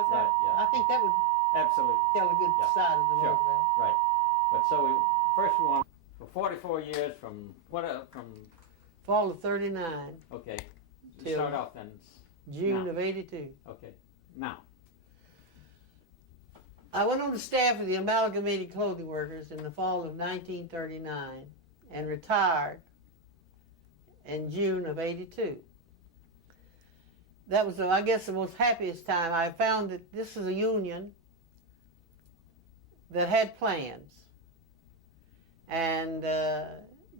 was that? Right, yeah. I think that would Absolutely. tell a good Yeah. side of the Sure. Roosevelt. Right. But so we want for 44 years from from Fall of 39, okay. Till Start off then. June Now. of 82. Okay. Now. I went on the staff of the Amalgamated Clothing Workers in the fall of 1939 and retired in June of 82. That was, I guess, the most happiest time. I found that this is a union that had plans. And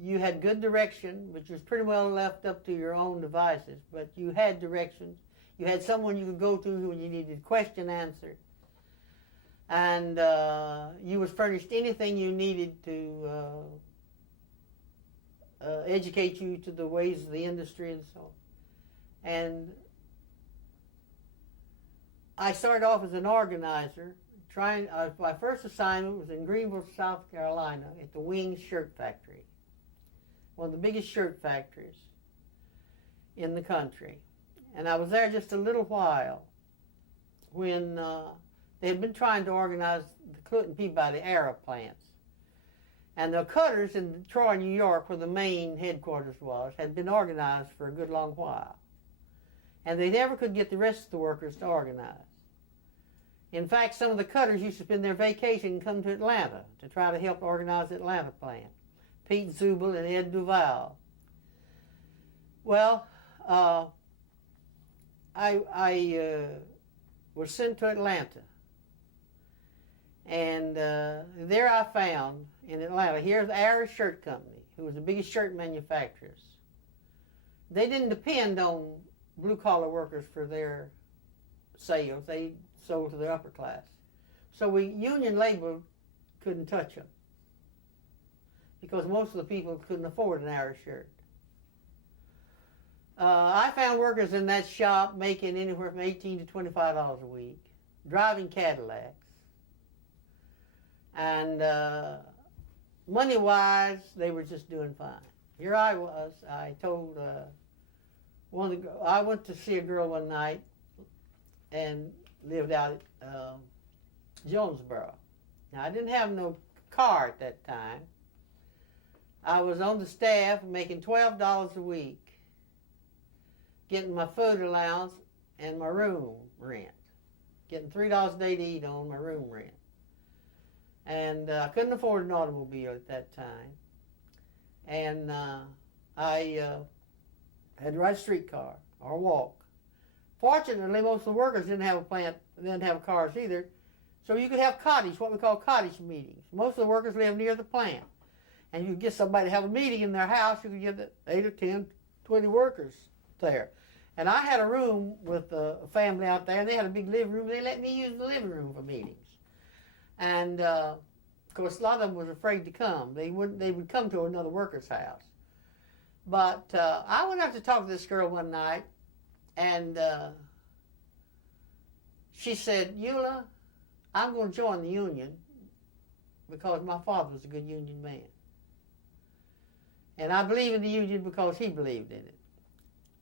you had good direction, which was pretty well left up to your own devices, but you had directions. You had someone you could go to when you needed question answered. And you was furnished anything you needed to educate you to the ways of the industry and so on. And I started off as an organizer. My first assignment was in Greenville, South Carolina, at the Wings Shirt Factory, one of the biggest shirt factories in the country. And I was there just a little while when they had been trying to organize the Clinton Peabody Arab plants. And the cutters in Troy, New York, where the main headquarters was, had been organized for a good long while. And they never could get the rest of the workers to organize. In fact, some of the cutters used to spend their vacation and come to Atlanta to try to help organize the Atlanta plant. Pete Zubel and Ed Duval. Well, I was sent to Atlanta. And there I found, in Atlanta, here's the Irish Shirt Company, who was the biggest shirt manufacturers. They didn't depend on blue-collar workers for their sales. They sold to the upper class. So union labor couldn't touch them because most of the people couldn't afford an Irish shirt. I found workers in that shop making anywhere from $18 to $25 a week, driving Cadillacs. And money-wise, they were just doing fine. Here I was. I told I went to see a girl one night and lived out at Jonesboro. Now, I didn't have no car at that time. I was on the staff making $12 a week, getting my food allowance and my room rent, getting $3 a day to eat on my room rent. And I couldn't afford an automobile at that time. And I had to ride a streetcar or walk. Fortunately, most of the workers didn't have cars either, so you could have what we call cottage meetings. Most of the workers lived near the plant. And you could get somebody to have a meeting in their house, you could get 8 or 10, 20 workers there. And I had a room with a family out there, and they had a big living room. They let me use the living room for meetings. And, of course, a lot of them was afraid to come. They would come to another worker's house. But I went out to talk to this girl one night, and she said, Eula, I'm going to join the union because my father was a good union man. And I believe in the union because he believed in it.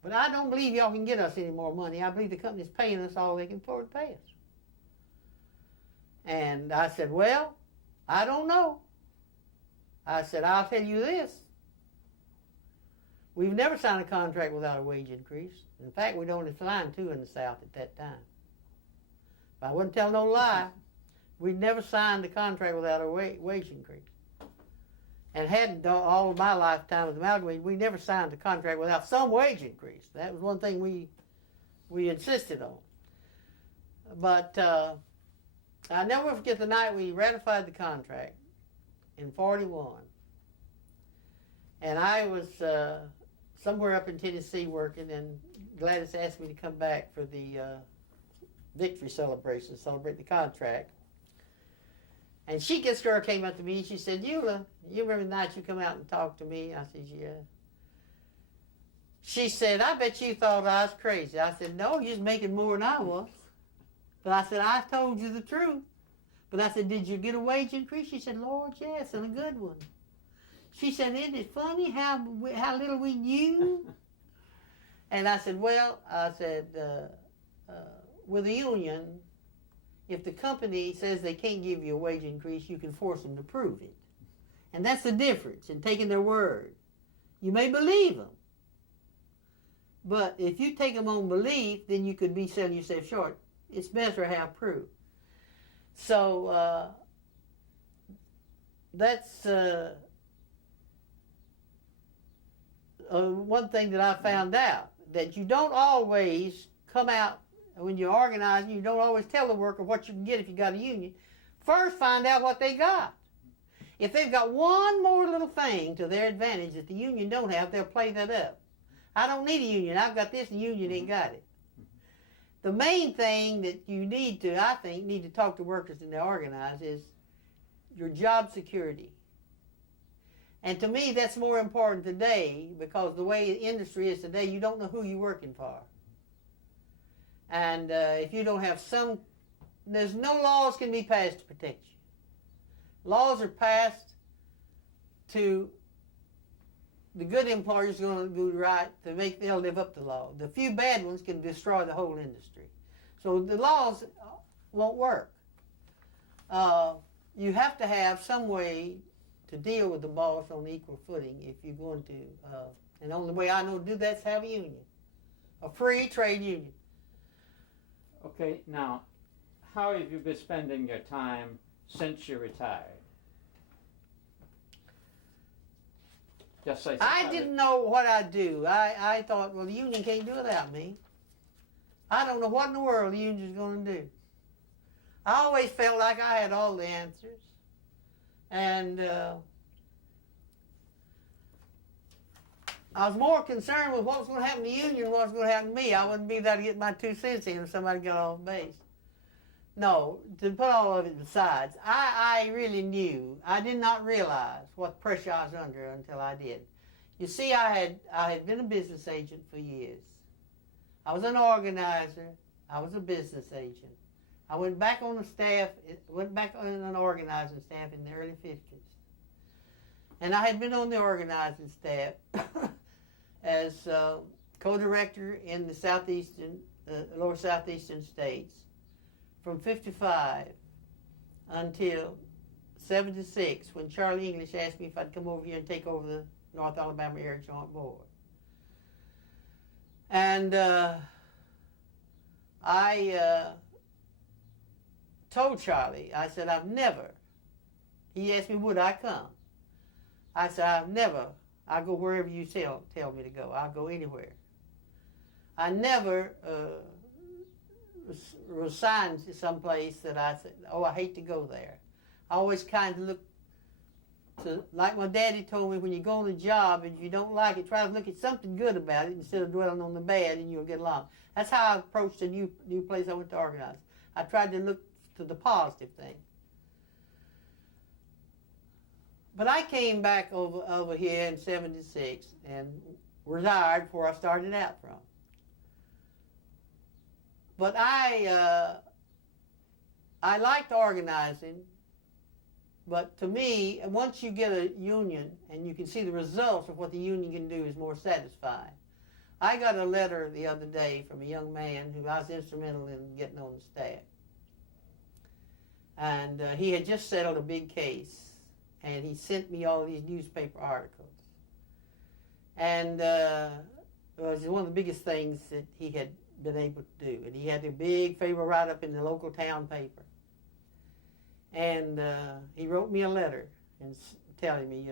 But I don't believe y'all can get us any more money. I believe the company's paying us all they can afford to pay us. And I said, well, I don't know. I said, I'll tell you this. We've never signed a contract without a wage increase. In fact, we'd only signed 2 in the South at that time. But I wouldn't tell no lie. We'd never signed a contract without a wage increase. And hadn't all of my lifetime with Amalgamated, we never signed a contract without some wage increase. That was one thing we insisted on. But I'll never forget the night we ratified the contract in 41. And I was somewhere up in Tennessee working, and Gladys asked me to come back for the victory celebration, celebrate the contract. And this girl came up to me and she said, Eula, you remember the night you come out and talked to me? I said, yeah. She said, I bet you thought I was crazy. I said, no, you was making more than I was. But I said, I told you the truth. But I said, did you get a wage increase? She said, Lord, yes, and a good one. She said, isn't it funny how little we knew? And I said, well, with the union, if the company says they can't give you a wage increase, you can force them to prove it. And that's the difference in taking their word. You may believe them, but if you take them on belief, then you could be selling yourself short. It's better to have proof. So that's one thing that I found out, that you don't always come out when you're organizing. You don't always tell the worker what you can get if you got a union. First, find out what they got. If they've got one more little thing to their advantage that the union don't have, they'll play that up. I don't need a union. I've got this, and the union ain't got it. The main thing that you need to, I think, need to talk to workers and they organize is your job security. And to me, that's more important today, because the way the industry is today, you don't know who you're working for. And if you don't have there's no laws can be passed to protect you. Laws are passed to, the good employers are going to do right to make they'll live up to the law. The few bad ones can destroy the whole industry. So the laws won't work. You have to have some way to deal with the boss on equal footing if you're going to. And the only way I know to do that is have a union, a free trade union. Okay, now, how have you been spending your time since you retired? Just say I didn't know what I'd do. I thought, well, the union can't do without me. I don't know what in the world the union's going to do. I always felt like I had all the answers. And I was more concerned with what was going to happen to the union than what was going to happen to me. I wouldn't be able to get my 2 cents in if somebody got off base. No, to put all of it besides, I really knew, I did not realize what pressure I was under until I did. You see, I had been a business agent for years. I was an organizer. I was a business agent. I went back on an organizing staff in the early 50s. And I had been on the organizing staff as co-director in the lower southeastern states from 55 until 76, when Charlie English asked me if I'd come over here and take over the North Alabama Area Joint Board. And I told Charlie, I said, he asked me, would I come? I said, I'll go wherever you tell me to go. I'll go anywhere. I never resigned to some place that I said, oh, I hate to go there. I always kind of look to, like my daddy told me, when you go on a job and you don't like it, try to look at something good about it instead of dwelling on the bad, and you'll get along. That's how I approached a new place I went to organize. I tried to look to the positive thing. But I came back over here in 76 and retired where I started out from. But I liked organizing, but to me, once you get a union and you can see the results of what the union can do is more satisfying. I got a letter the other day from a young man who I was instrumental in getting on the staff. And he had just settled a big case, and he sent me all these newspaper articles. And it was one of the biggest things that he had been able to do. And he had a big favor write-up in the local town paper. And he wrote me a letter and telling me,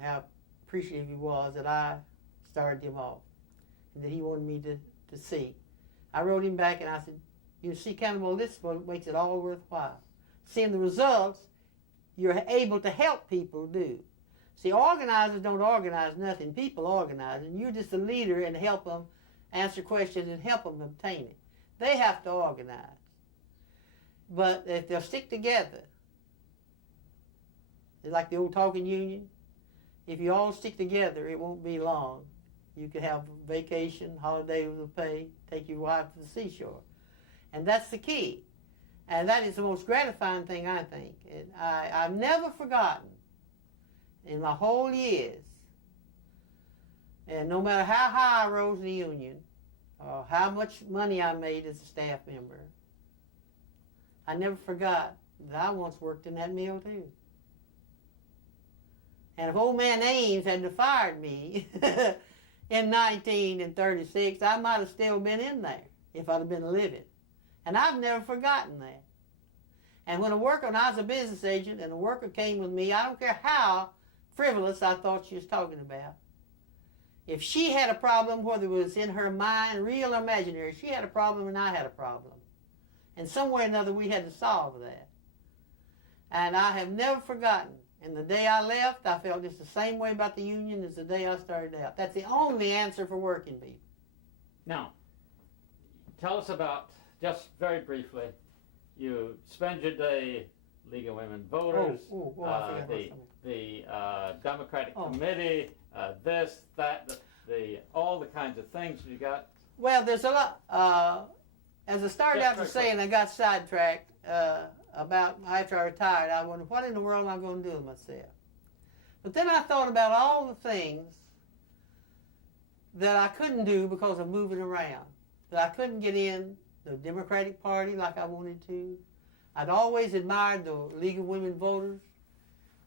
how appreciative he was that I started him off and that he wanted me to see. I wrote him back and I said, you see, Campbell, this is what makes it all worthwhile. Seeing the results you're able to help people do. See, organizers don't organize nothing. People organize, and you're just a leader and help them answer questions and help them obtain it. They have to organize. But if they'll stick together, it's like the old talking union. If you all stick together, it won't be long. You could have vacation, holiday with pay, take your wife to the seashore. And that's the key. And that is the most gratifying thing, I think. And I've never forgotten in my whole years, and no matter how high I rose in the union, or how much money I made as a staff member, I never forgot that I once worked in that mill too. And if old man Ames hadn't fired me in 1936, I might have still been in there if I'd have been living. And I've never forgotten that. And when when I was a business agent and a worker came with me, I don't care how frivolous I thought she was talking about. If she had a problem, whether it was in her mind, real or imaginary, she had a problem and I had a problem. And some way or another we had to solve that. And I have never forgotten. And the day I left, I felt just the same way about the union as the day I started out. That's the only answer for working people. Now, tell us about, just very briefly, you spend your day League of Women Voters, the Democratic Committee, this, that, all the kinds of things you got. Well, there's a lot. As I started out to say, and I got sidetracked about after I retired, I wondered, what in the world am I going to do with myself? But then I thought about all the things that I couldn't do because of moving around, that I couldn't get in the Democratic Party like I wanted to. I'd always admired the League of Women Voters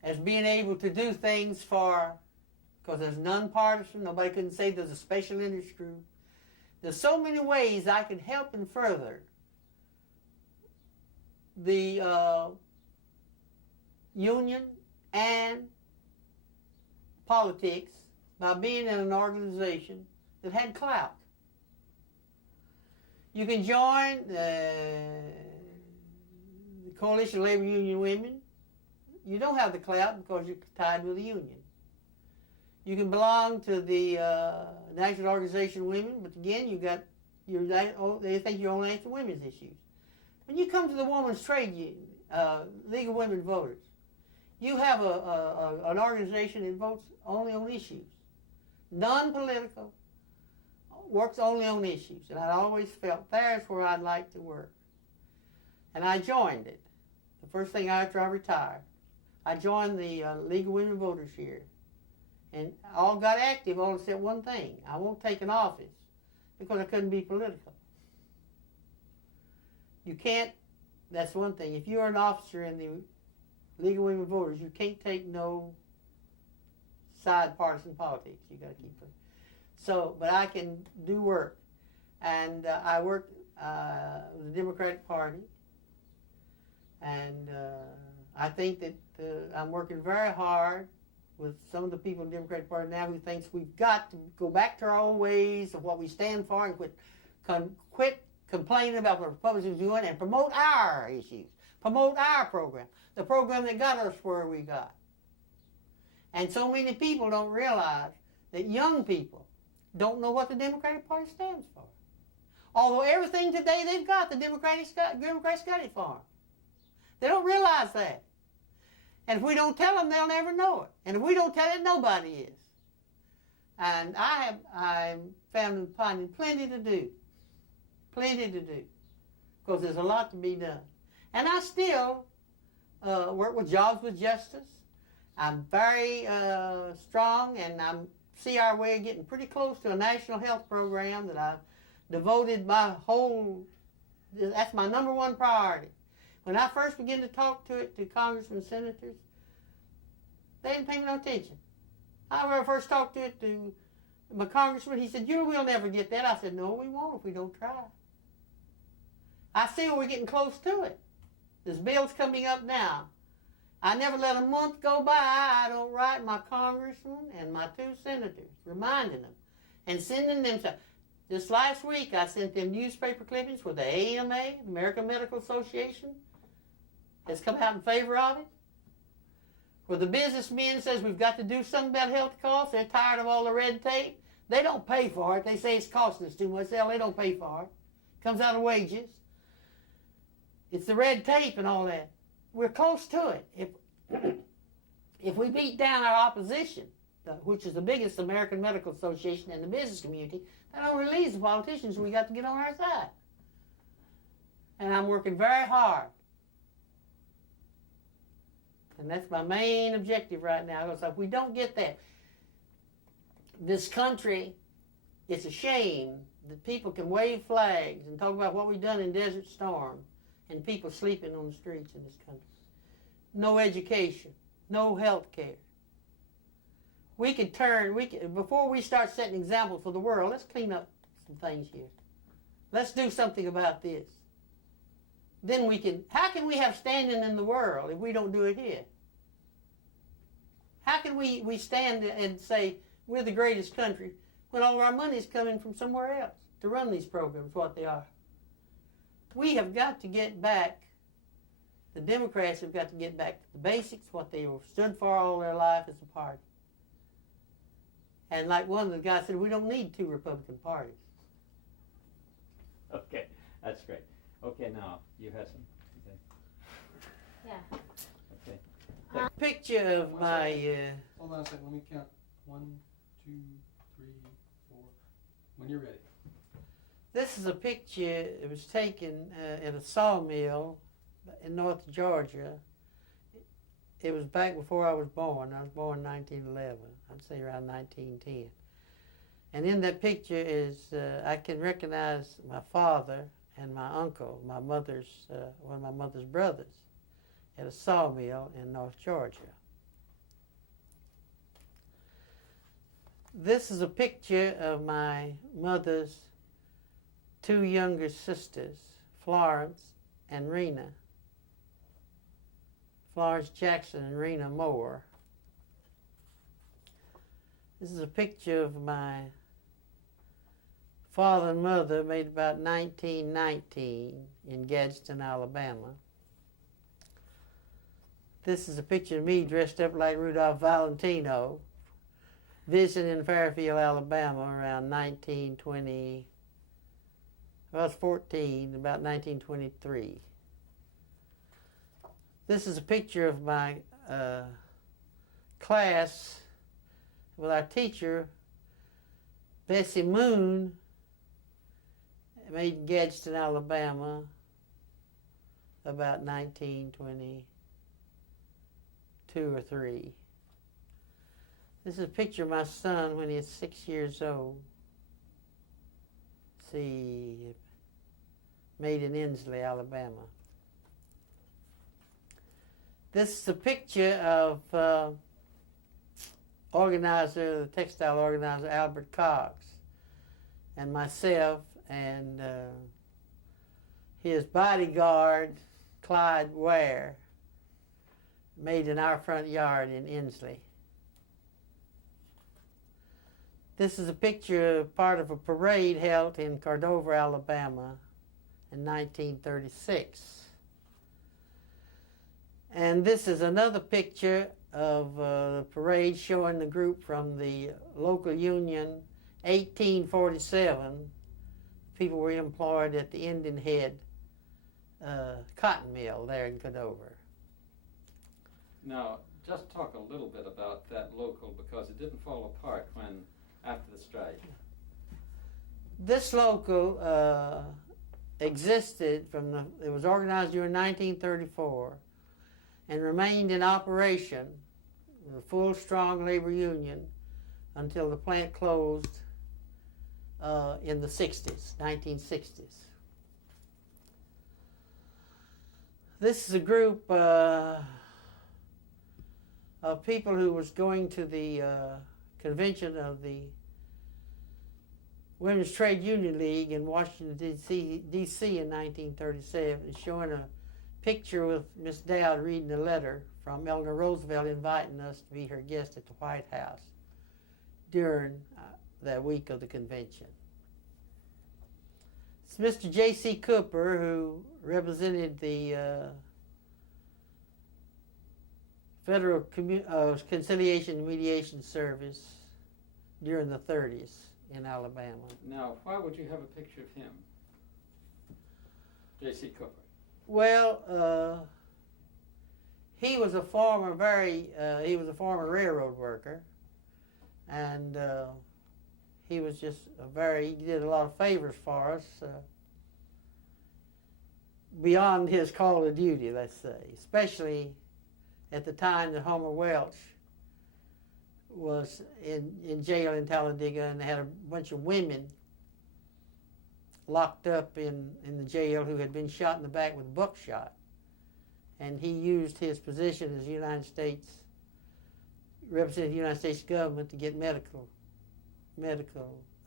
as being able to do things because there's nonpartisan, nobody couldn't say there's a special interest group. There's so many ways I could help and further the union and politics by being in an organization that had clout. You can join the Coalition of Labor Union Women. You don't have the clout because you're tied with the union. You can belong to the National Organization of Women, but again, they think you only answer women's issues. When you come to the Women's Trade Union, League of Women Voters, you have an organization that votes only on issues, non-political, works only on issues. And I always felt there's where I'd like to work. And I joined it. The first thing after I retired, I joined the League of Women Voters here. And all got active all except one thing. I won't take an office because I couldn't be political. You can't, that's one thing. If you're an officer in the League of Women Voters, you can't take no side partisan politics. You got to keep it. So, but I can do work. And I worked with the Democratic Party. And I think that I'm working very hard with some of the people in the Democratic Party now who thinks we've got to go back to our old ways of what we stand for and quit complaining about what Republicans are doing and promote our issues, promote our program, the program that got us where we got. And so many people don't realize that young people don't know what the Democratic Party stands for. Although everything today they've got, the Democrats got it for them. They don't realize that. And if we don't tell them, they'll never know it. And if we don't tell it, nobody is. And I'm finding plenty to do. Plenty to do. Because there's a lot to be done. And I still work with Jobs with Justice. I'm very strong, and I see our way of getting pretty close to a national health program that I've devoted that's my number one priority. When I first began to talk to it to congressmen and senators, they didn't pay me no attention. When I first talked to it to my congressman, he said, we'll never get that. I said, no, we won't if we don't try. I see we're getting close to it. This bill's coming up now. I never let a month go by I don't write my congressman and my two senators, reminding them and sending them stuff. Just last week, I sent them newspaper clippings where the AMA, American Medical Association, has come out in favor of it. Where the businessmen says we've got to do something about health costs. They're tired of all the red tape. They don't pay for it. They say it's costing us too much. Hell, they don't pay for it. It comes out of wages. It's the red tape and all that. We're close to it. If we beat down our opposition, which is the biggest American Medical Association and the business community, that only leaves the politicians we got to get on our side. And I'm working very hard. And that's my main objective right now. Because if we don't get that, this country, it's a shame that people can wave flags and talk about what we've done in Desert Storm and people sleeping on the streets in this country. No education, no health care. Before we start setting examples for the world, let's clean up some things here. Let's do something about this. Then how can we have standing in the world if we don't do it here? How can we stand and say we're the greatest country when all of our money is coming from somewhere else to run these programs, what they are? We have got to get back, the Democrats have got to get back to the basics, what they stood for all their life as a party. And like one of the guys said, we don't need two Republican parties. Okay, that's great. Okay, now, you have some. Okay. Yeah. Okay. Picture of my... Hold on a second, let me count. 1, 2, 3, 4. When you're ready. This is a picture, it was taken at a sawmill in North Georgia. It was back before I was born. I was born in 1911. I'd say around 1910. And in that picture is, I can recognize my father and my uncle, one of my mother's brothers, at a sawmill in North Georgia. This is a picture of my mother's two younger sisters, Florence and Rena. Florence Jackson and Rena Moore. This is a picture of my father and mother made about 1919 in Gadsden, Alabama. This is a picture of me dressed up like Rudolph Valentino, visiting Fairfield, Alabama around 1920. I was 14, about 1923. This is a picture of my class with our teacher, Bessie Moon, made in Gadsden, Alabama, about 1922 or 3. This is a picture of my son when he was 6 years old. See, made in Inslee, Alabama. This is a picture of the textile organizer, Albert Cox, and myself, and his bodyguard, Clyde Ware, made in our front yard in Inslee. This is a picture of part of a parade held in Cordova, Alabama in 1936. And this is another picture of the parade showing the group from the local union, 1847. People were employed at the Indian Head cotton mill there in Cordova. Now, just talk a little bit about that local, because it didn't fall apart after the strike. This local existed it was organized during 1934 and remained in operation, a full, strong labor union, until the plant closed in the 1960s. This is a group of people who was going to the convention of the Women's Trade Union League in Washington, D.C. in 1937. It's showing a picture with Miss Dowd reading a letter from Eleanor Roosevelt inviting us to be her guest at the White House during that week of the convention. It's Mr. J.C. Cooper, who represented the Federal Conciliation and Mediation Service during the 30s in Alabama. Now, why would you have a picture of him, J.C. Cooper? Well, he was a former railroad worker, and he was just he did a lot of favors for us, beyond his call of duty, let's say, especially at the time that Homer Welch was in jail in Talladega, and they had a bunch of women locked up in the jail who had been shot in the back with buckshot. And he used his position as representing the United States government to get medical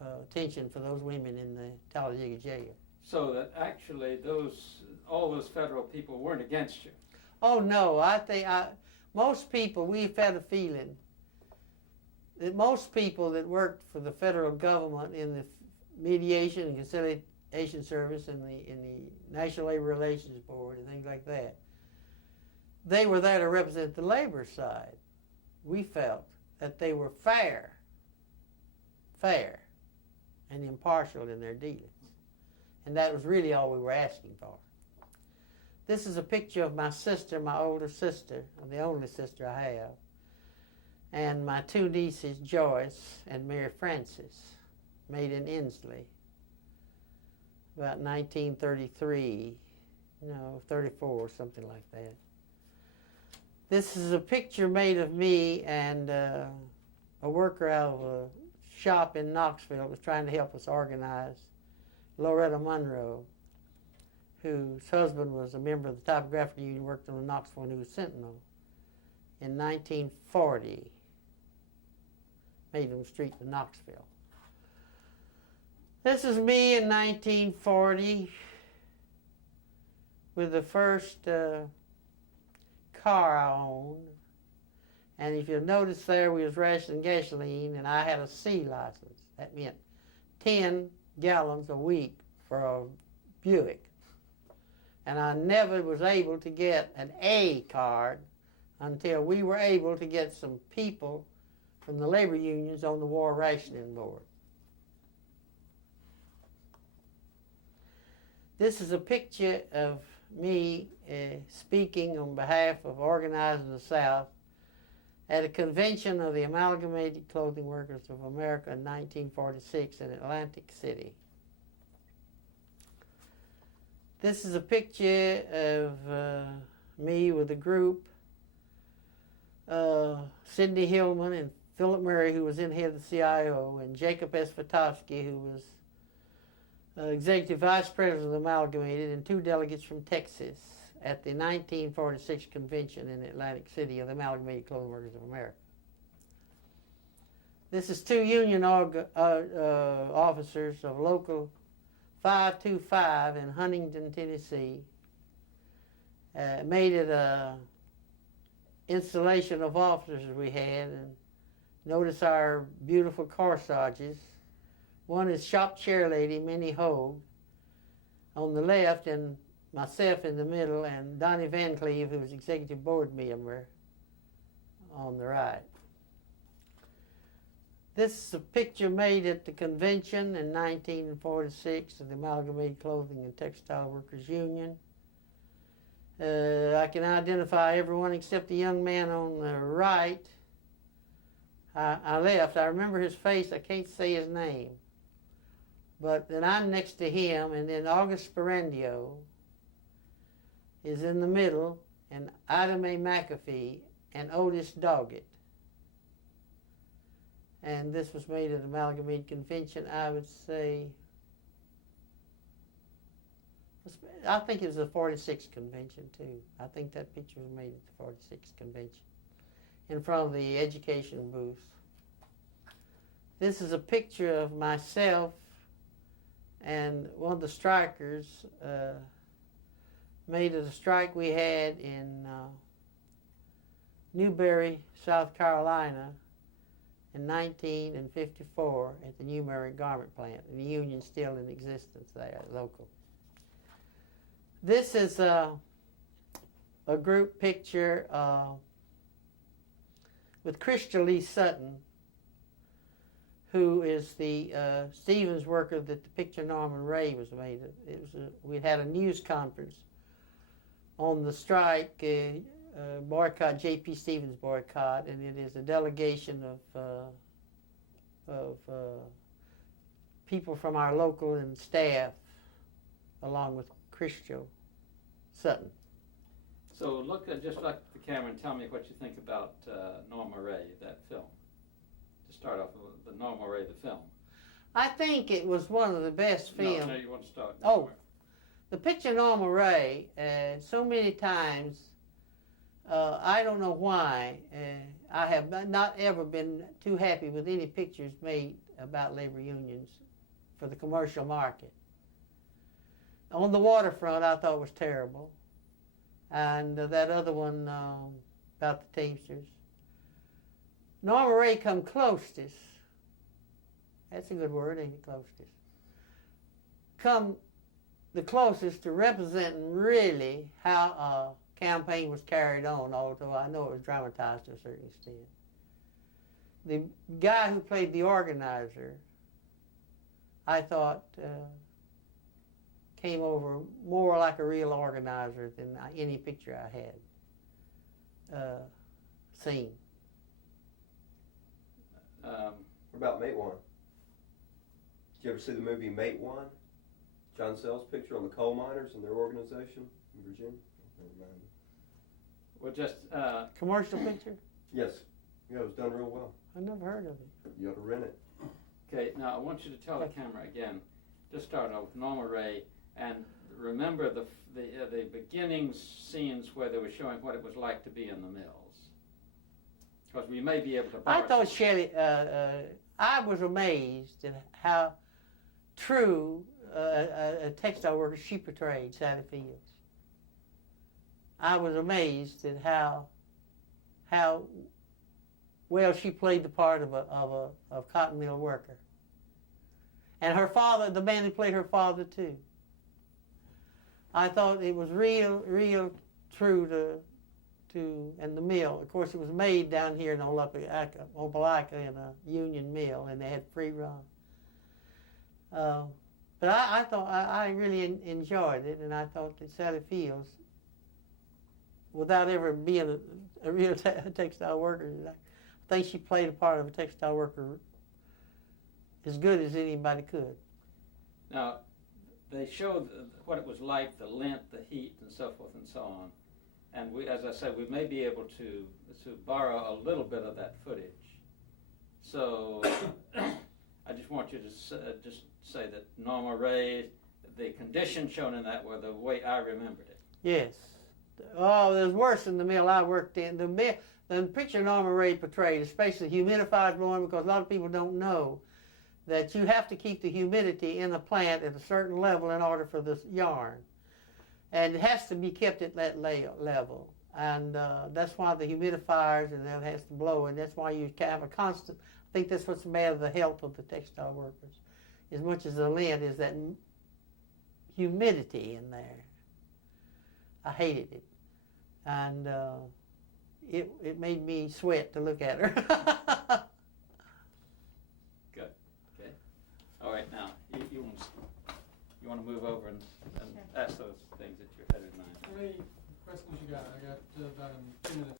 attention for those women in the Talladega jail. So that actually all those federal people weren't against you. Oh no, I think most people, we've had a feeling that most people that worked for the federal government in the mediation and conciliation service and in the National Labor Relations Board and things like that, they were there to represent the labor side. We felt that they were fair, and impartial in their dealings. And that was really all we were asking for. This is a picture of my sister, my older sister, the only sister I have, and my two nieces, Joyce and Mary Frances, made in Inslee, about 1933, 34, something like that. This is a picture made of me and a worker out of a shop in Knoxville was trying to help us organize, Loretta Monroe, whose husband was a member of the Typographic Union, worked on the Knoxville News Sentinel in 1940, Maiden Street in Knoxville. This is me in 1940 with the first car I owned. And if you'll notice there, we was rationing gasoline, and I had a C license. That meant 10 gallons a week for a Buick. And I never was able to get an A card until we were able to get some people from the labor unions on the War Rationing Board. This is a picture of me speaking on behalf of Organizing the South at a convention of the Amalgamated Clothing Workers of America in 1946 in Atlantic City. This is a picture of me with a group, Sidney Hillman and Philip Murray, who was then head of the CIO, and Jacob S. Fatofsky, who was executive vice president of the Amalgamated, and two delegates from Texas at the 1946 convention in Atlantic City of the Amalgamated Clothing Workers of America. This is two union officers of Local 525 in Huntington, Tennessee. Made it a installation of officers we had, and notice our beautiful corsages. One is shop chair lady Minnie Hogue on the left, and myself in the middle, and Donnie Van Cleve, who was executive board member, on the right. This is a picture made at the convention in 1946 of the Amalgamated Clothing and Textile Workers Union. I can identify everyone except the young man on the right. I left. I remember his face. I can't say his name. But then I'm next to him, and then August Sperendio is in the middle, and Ida Mae McAfee and Otis Doggett. And this was made at the Amalgamated Convention, I would say, I think it was the 46th convention too. I think that picture was made at the 46th convention in front of the education booth. This is a picture of myself and one of the strikers made at a strike we had in Newberry, South Carolina in 1954 at the Newberry Garment Plant. And the union's still in existence there, local. This is a group picture with Christa Lee Sutton, who is the Stevens worker that the picture Norman Ray was made of. We had a news conference on the strike, boycott, J.P. Stevens boycott, and it is a delegation of people from our local and staff, along with Christa Sutton. So look just like the camera and tell me what you think about Norma Ray, that film. To start off with the Norma Ray, the film. I think it was one of the best films. No, you want to start. Oh, the picture Norma Ray, so many times, I don't know why, I have not ever been too happy with any pictures made about labor unions for the commercial market. On the Waterfront, I thought was terrible. And that other one about the Teamsters. Norma Ray come closest. That's a good word, ain't it, closest? Come the closest to representing really how a campaign was carried on, although I know it was dramatized to a certain extent. The guy who played the organizer, I thought, came over more like a real organizer than any picture I had seen. What about Mate One? Did you ever see the movie Mate One? John Sells' picture on the coal miners and their organization in Virginia? Well, just commercial picture? Yes. Yeah, it was done real well. I never heard of it. You ought to rent it. okay. Now I want you to tell the camera again. Just start off with Norma Ray, and remember the beginning scenes where they were showing what it was like to be in the mills. Because we may be able to. I thought Shelley. I was amazed at how true a textile worker she portrayed, Sally Fields. I was amazed at how well she played the part of a cotton mill worker. And her father, the man who played her father too. I thought it was real true to and the mill. Of course, it was made down here in Opelika in a union mill, and they had free run. But I thought I really enjoyed it, and I thought that Sally Fields, without ever being a real textile worker, I think she played a part of a textile worker as good as anybody could. Now, they showed what it was like, the lint, the heat, and so forth and so on. And we, as I said, we may be able to borrow a little bit of that footage. So I just want you to just say that Norma Ray, the conditions shown in that were the way I remembered it. Yes. Oh, it was worse than the mill I worked in. The picture Norma Ray portrayed, especially humidifiers blowing, because a lot of people don't know that you have to keep the humidity in the plant at a certain level in order for the yarn. And it has to be kept at that level. And that's why the humidifiers and that has to blow, and that's why you have a constant, I think that's what's bad of the health of the textile workers. As much as the lint is that humidity in there. I hated it. And it made me sweat to look at her. Good. Okay. All right. Now you want to move over and ask those things that you had in mind. How many questions you got? I got about 2 minutes.